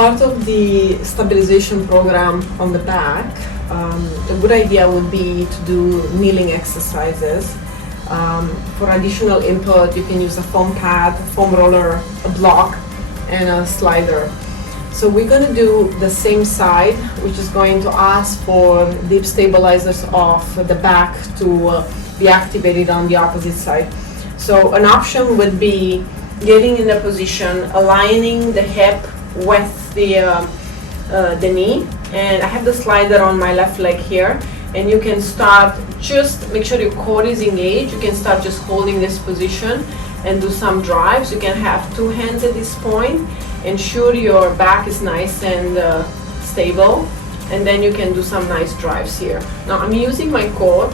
part of the stabilization program on the back, a good idea would be to do kneeling exercises. For additional input, you can use a foam pad, a foam roller, a block, and a slider. So we're going to do the same side, which is going to ask for deep stabilizers of the back to be activated on the opposite side. So an option would be getting in a position, aligning the hip with the knee, and I have the slider on my left leg here, and you can start, just make sure your core is engaged. You can start just holding this position and do some drives. You can have two hands at this point. Ensure your back is nice and stable, and then you can do some nice drives here. Now I'm using my core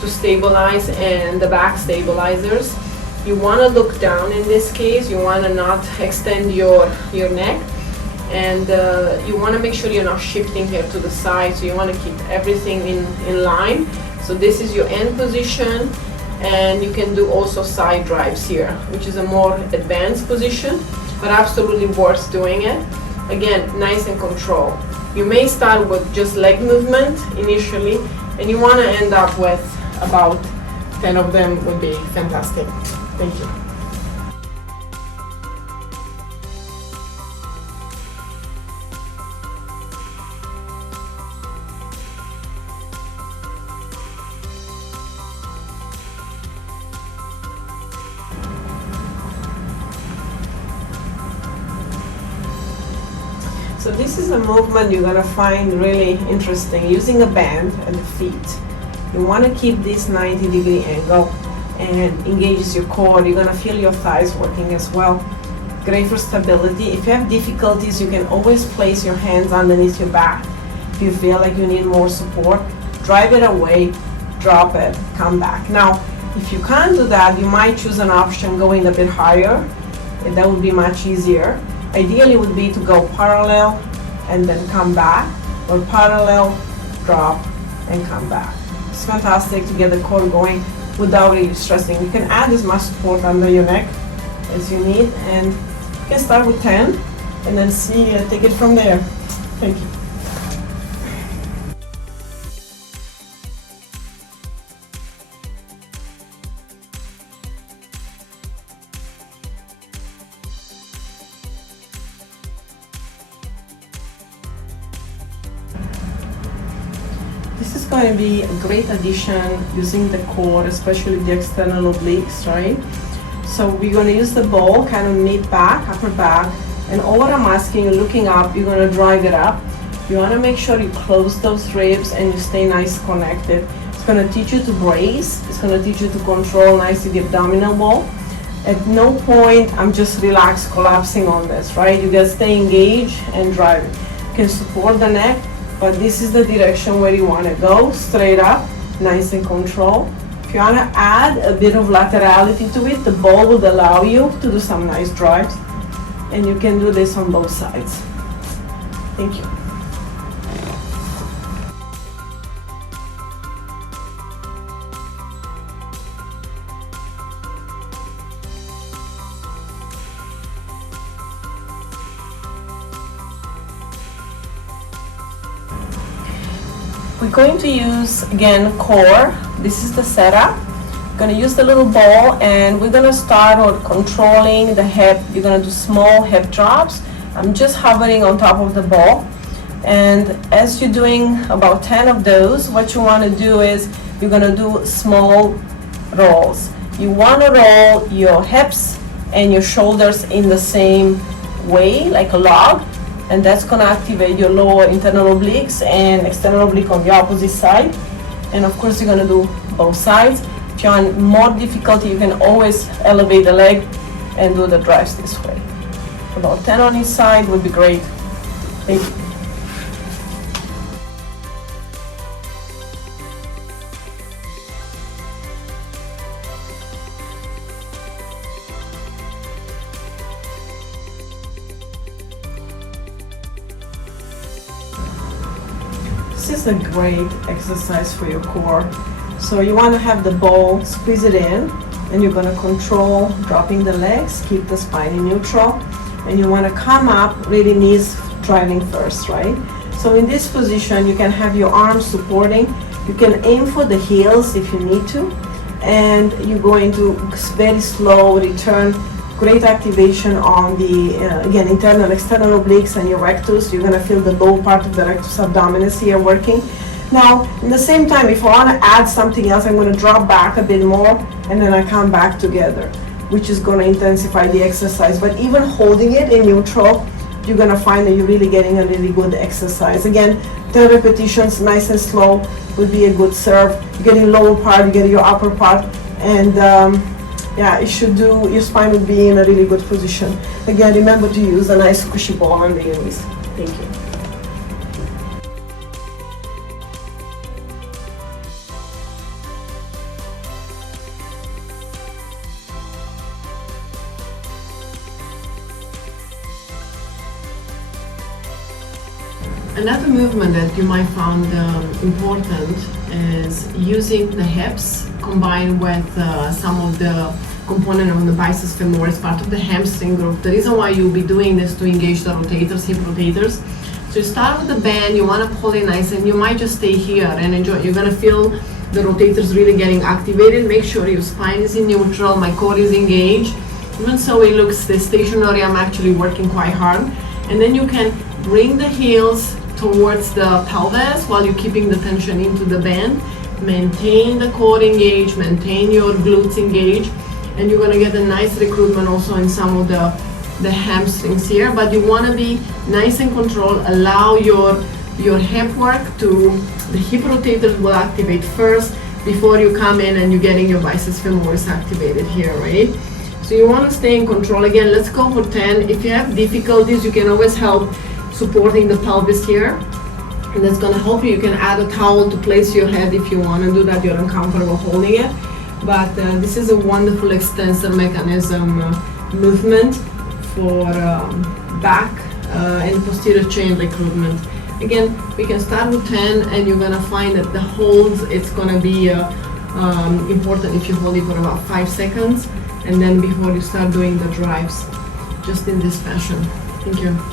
to stabilize and the back stabilizers. You want to look down in this case. You want to not extend your neck, and you want to make sure you're not shifting here to the side. So you want to keep everything in line. So this is your end position, and you can do also side drives here, which is a more advanced position, but absolutely worth doing it. Again, nice and controlled. You may start with just leg movement initially, and you want to end up with about 10 of them would be fantastic. Thank you. So this is a movement you're going to find really interesting, using a band at the feet. You want to keep this 90-degree angle and engages your core. You're going to feel your thighs working as well. Great for stability. If you have difficulties, you can always place your hands underneath your back. If you feel like you need more support, drive it away, drop it, come back. Now, if you can't do that, you might choose an option going a bit higher, and that would be much easier. Ideally would be to go parallel and then come back, or parallel, drop, and come back. It's fantastic to get the core going without really stressing. You can add as much support under your neck as you need, and you can start with 10 and then see, take it from there. Thank you. This is going to be a great addition using the core, especially the external obliques, right? So we're going to use the ball, kind of mid-back, upper back, and all what I'm asking, you're looking up, you're going to drive it up. You want to make sure you close those ribs and you stay nice connected. It's going to teach you to brace. It's going to teach you to control nicely the abdominal wall. At no point I'm just relaxed, collapsing on this, right? You got to stay engaged and drive it. You can support the neck, but this is the direction where you want to go, straight up, nice and controlled. If you want to add a bit of laterality to it, the ball will allow you to do some nice drives, and you can do this on both sides. Thank you. We're going to use, again, core. This is the setup. We're going to use the little ball, and we're going to start with controlling the hip. You're going to do small hip drops. I'm just hovering on top of the ball. And as you're doing about 10 of those, what you want to do is you're going to do small rolls. You want to roll your hips and your shoulders in the same way, like a log. And that's going to activate your lower internal obliques and external oblique on the opposite side. And of course, you're going to do both sides. If you want more difficulty, you can always elevate the leg and do the drives this way. About 10 on each side would be great. Thank you. This is a great exercise for your core. So you want to have the ball, squeeze it in, and you're going to control dropping the legs, keep the spine in neutral, and you want to come up, really knees driving first, right? So in this position, you can have your arms supporting. You can aim for the heels if you need to, and you're going to very slow return. Great activation on the, again, internal, external obliques and your rectus. You're going to feel the low part of the rectus abdominis here working. Now, in the same time, if I want to add something else, I'm going to drop back a bit more, and then I come back together, which is going to intensify the exercise. But even holding it in neutral, you're going to find that you're really getting a really good exercise. Again, 10 repetitions, nice and slow, would be a good serve. You're getting lower part, you get your upper part, and yeah, it should do, your spine would be in a really good position. Again, remember to use a nice squishy ball under your knees. Thank you. Another movement that you might find important is using the hips combined with some of the component of the biceps femoris, part of the hamstring group. The reason why you'll be doing this to engage the rotators, hip rotators. So you start with the band, you want to pull it nice, and you might just stay here and enjoy. You're going to feel the rotators really getting activated. Make sure your spine is in neutral, my core is engaged. Even so it looks stationary, I'm actually working quite hard. And then you can bring the heels towards the pelvis while you're keeping the tension into the band. Maintain the core engaged, maintain your glutes engaged, and you're going to get a nice recruitment also in some of the hamstrings here. But you want to be nice and controlled. Allow your hip work to, the hip rotators will activate first before you come in and you're getting your biceps femoris activated here, right? So you want to stay in control. Again, let's go for 10. If you have difficulties, you can always help supporting the pelvis here, and that's going to help you. You can add a towel to place your head if you want to do that, you're uncomfortable holding it. But this is a wonderful extensor mechanism movement for back and posterior chain recruitment. Again, we can start with 10, and you're going to find that the holds, it's going to be important if you hold it for about 5 seconds, and then before you start doing the drives, just in this fashion. Thank you.